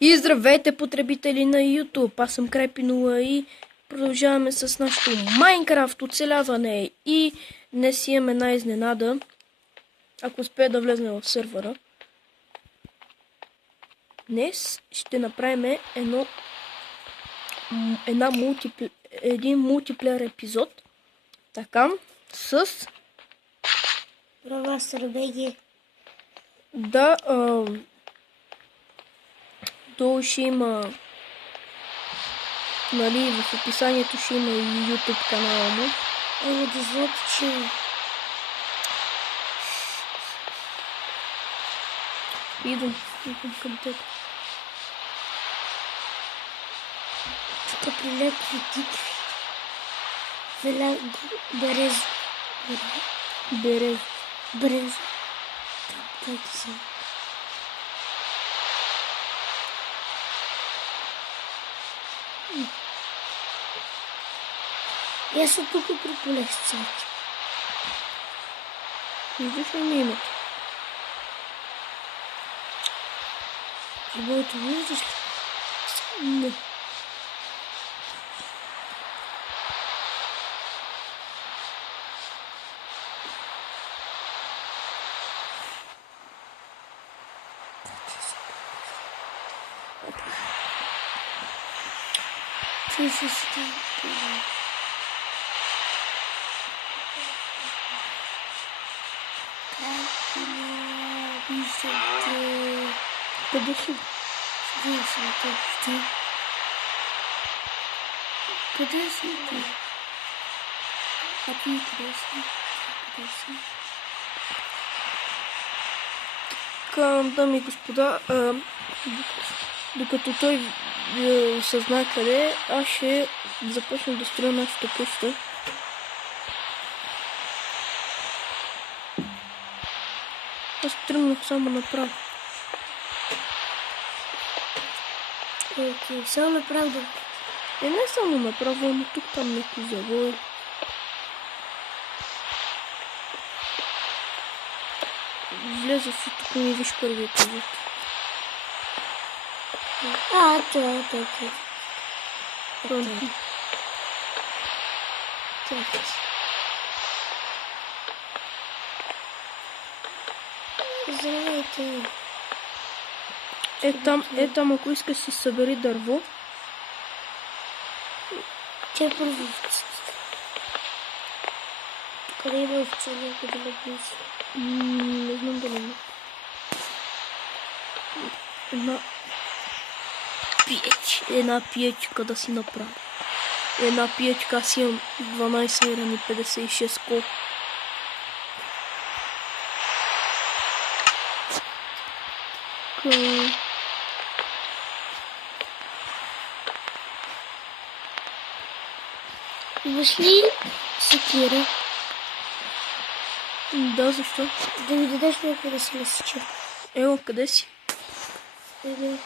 И здравейте, потребители на YouTube! Аз съм Крепинула и продължаваме с нашото Майнкрафт оцеляване. И днес имаме една изненада, ако успея да влезне в сървъра. Днес ще направим един мултиплеер епизод. Така, с... Права Сърбеги. Да, долу ще има... Нали, в описанието ще има и YouTube канала му. Ево да звук, че... Идвам към теб. Тук прилетли тикви. Березо. Березо. Как са? И аз от тук приполех с цялки. Виждаш ли ми името? Моето виждаш ли? Не. Ти се става. Къде си? Къде си ти? Къде си ти? А ти къде си? Къде си? Така, дами и господа, докато той осъзна къде е, аз ще започна да строя нашата къща. Аз тръгнах само направо. Окей, само направо да... Не само направо, но тук там някой завой. Влезах и тук ми виж първият живот. Това. Здравейте. Там, ако искаш си събери дърво. Тя първо. Къде има овце, къде ме близо? Не знам дали има. Една пиечка да си направя. Една пиечка, аз имам 12 ирани, 56 кол. Имаш ли секира? Да, защо? Да ми дадеш някой да си насича. Ево, къде си? Еде.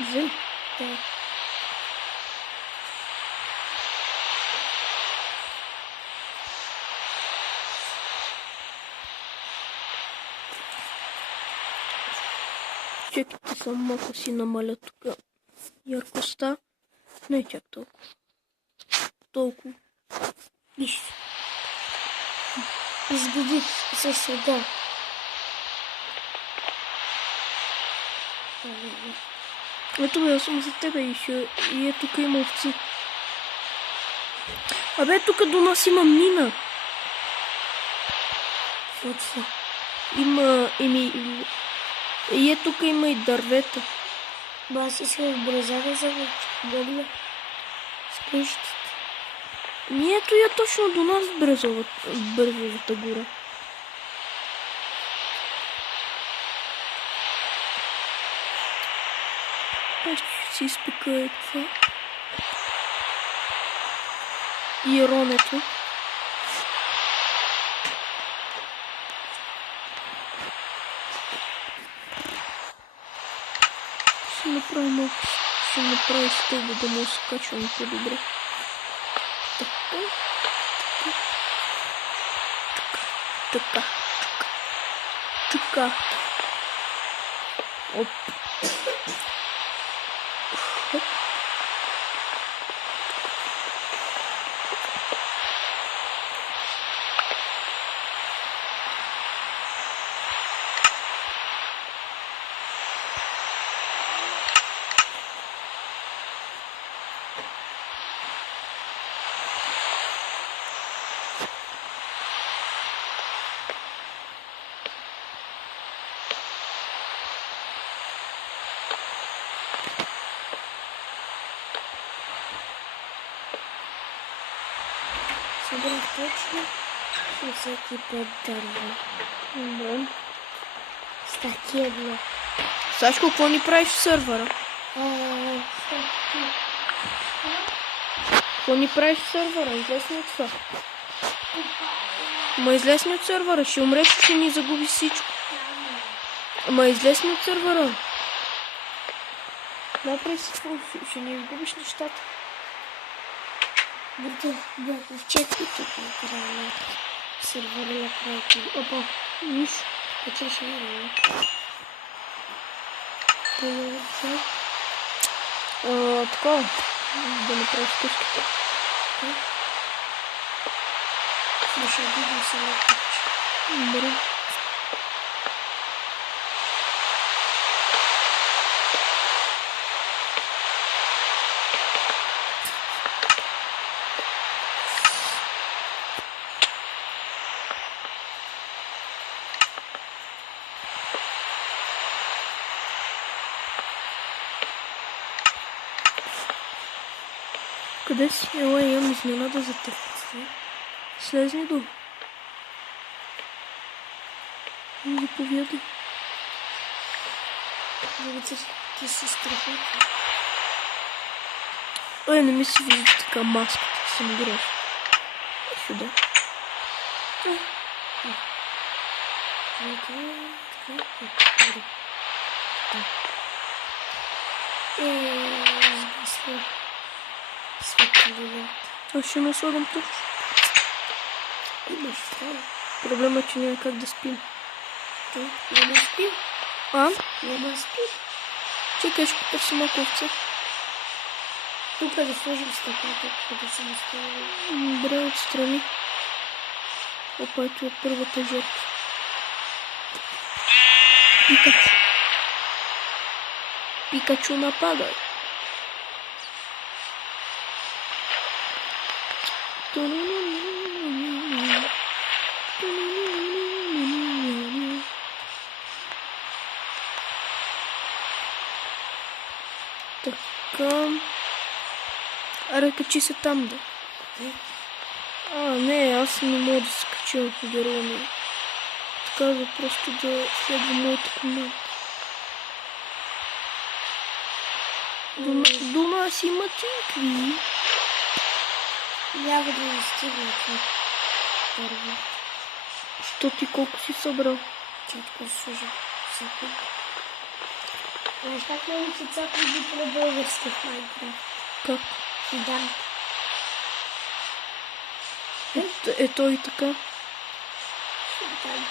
Взем. Да. Чекайте само малко си намаля тук яркостта. Не чак толкова. Толкова. Виж. Изгубих се сега. Ето бе, аз съм за тебе и тук има овци. Абе, тук до нас има мина. Какво? И тук има и дървета. Аз искам в брезада за гъбля. С къщите. Ето я точно до нас Брезовата гора. Аз ще си изпека това. И ронето. Ще направя стълба да му се качвам по-добре. Така. Чука. Чука. Оп. Оп. Собрать точно и всякие подарки. Да. Стакебло. Сашко, какво ни правиш в сървъра? Какво ни правиш в сървъра? Излез ми от това. Ама излез ми от сървъра. Ще умреш, ще ни загуби всичко. Ама излез ми от сървъра. Направи си какво, ще ни изгубиш нещата. Буду в четки тук направя. Сервера направи. Опа, виж. Хочу ще видя. Така, да направиш къските. Ще видим се на пич. Добре. Къде си? Ела, имам изненада за теб. Слезни долу. Заповядай. Благодаря, ти си страхотен. Ой, не ми се вижда така маската, съм грош. Сюда. Светлина. Аз ще наслагам тук. Имаш това. Проблема е, че няма как да спим. Няма спи. А? Няма спи. Чекай, ще потърсим малко овце. Тук да сложим стъклата, да се наставим. Добре, отстрани. Опа, ето е първата жертва. Пикачу. Пикачу нападай. Така. Аре, качи се там, да. Не, аз не мога да се кача на героя ми. Казва просто да следва моята команда. Дома си има тикви. Няма да не стигна това. Първо. Що ти колко си събрал? Четко служа. Всяко. Как много се цапли бити на български в Майнкрафт? Как? Фидан. Ето и така. Фидан.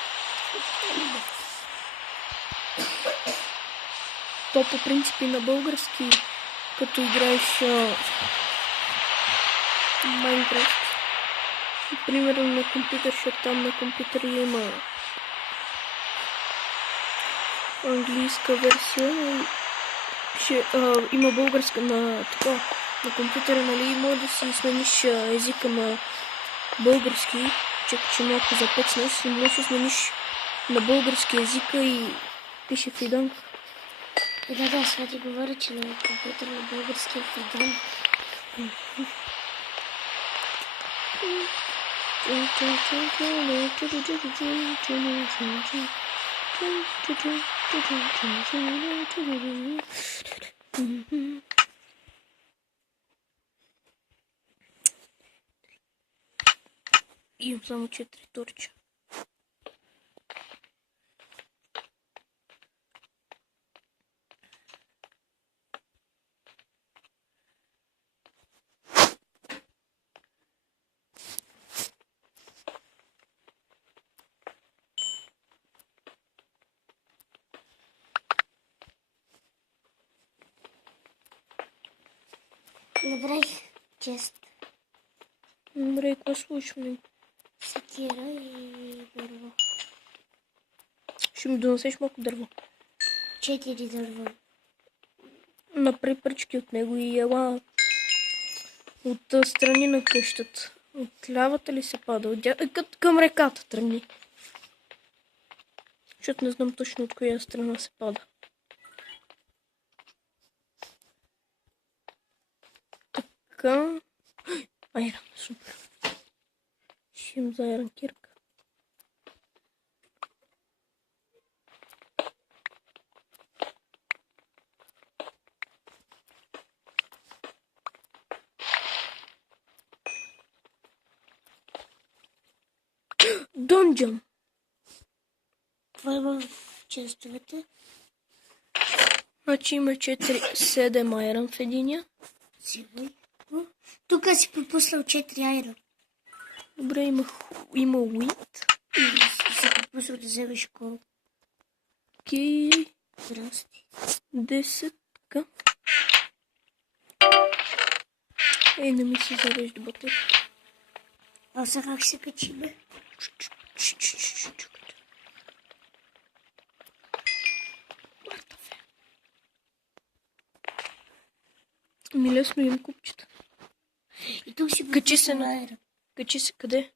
То по принципи на български, като играеш Майнкрафт. Примерно на компютър, защото там на компютъра има английска версия. Има българска на така. На компютъра, нали, може да си смениш езика на български. Чакай, че малко запецнеш, си можеш да смениш на български езика и пише Фидан. Да, сега ти говоря, че на компютър на български е Фидан. Имам само 4 торча. Направих чест. Добре, какво слушаме? Секира и дърво. Ще ми донесеш малко дърво. 4 дърво. Направи пръчки от него и ела от страни на къщата. От лявата ли се пада? Към реката тръгни. Защото не знам точно от коя страна се пада. Така. Айран, супер. Ще им за айран кирка. Донджън. Това има в честовете. Значи има 7 айран в единия. Сигурно. Тук си пропуснал 4 айрон. Добре, има уит. И си пропуснал да вземеш колко. Окей. Здрасти. 10. Не ми се зарежда батерия. А сега как се качиме? Ми лесно им купчета. И тук си Качи се пропуснал на... айрон. Качи се къде?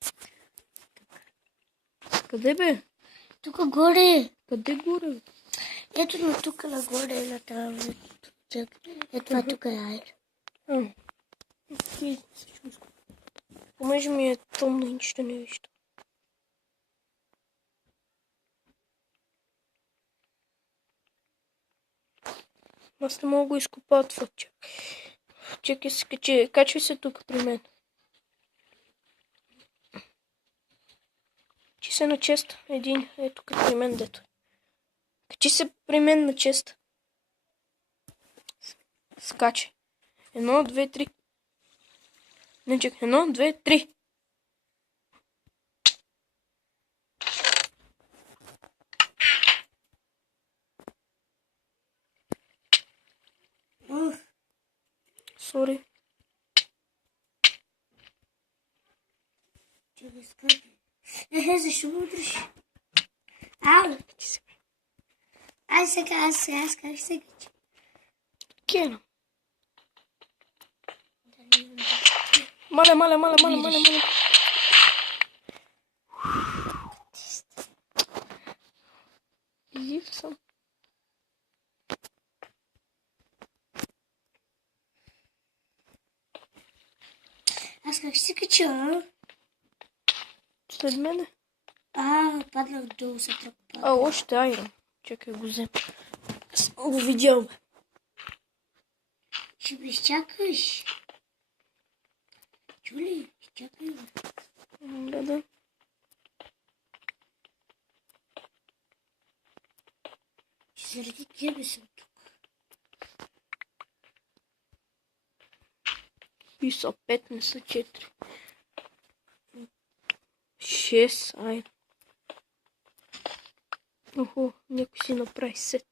Къде бе? Тук горе. Къде горе? Бе? Ето на тук нагоре на тази. Ето това тук е айрон. Окей, понеже ми е тъмно и нищо не вижда. Аз не мога да го изкопа това. Чакай се, качвай се тук при мен. Качи се на чест. Един е тук при мен, дето. Качи се при мен на чест. Скачай. 1, 2, 3. Не, чакай. 1, 2, 3. Сори. Чакай, скачай. Защо ме удриш? Ау! Ай сега, аз как се кача? Кена. Маля. Жив съм. Аз как се кача? След мене. Паднах долу се тръпа. Още айрон. Чакай го взем. Аз го видял. Ще ме изчакаш. Чули? Изчакай ме. Да. Че заради тебе съм тук. И са 5, не са 4. 6 айрон. Охо, някой си направи сет.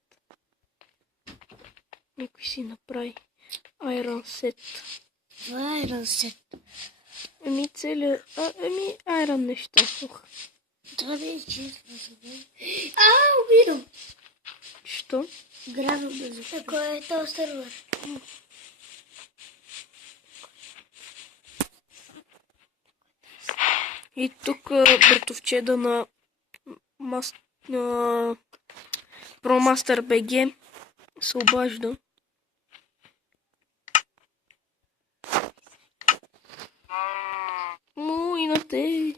Някой си направи айрон сет. Това е айрон сет. Айрон неща. Това не е честно за мен. Умирам. Що? Грабил ме за това. Кой е този сервер? И тук братовчеда на ProMaster BG се обажда. И на те.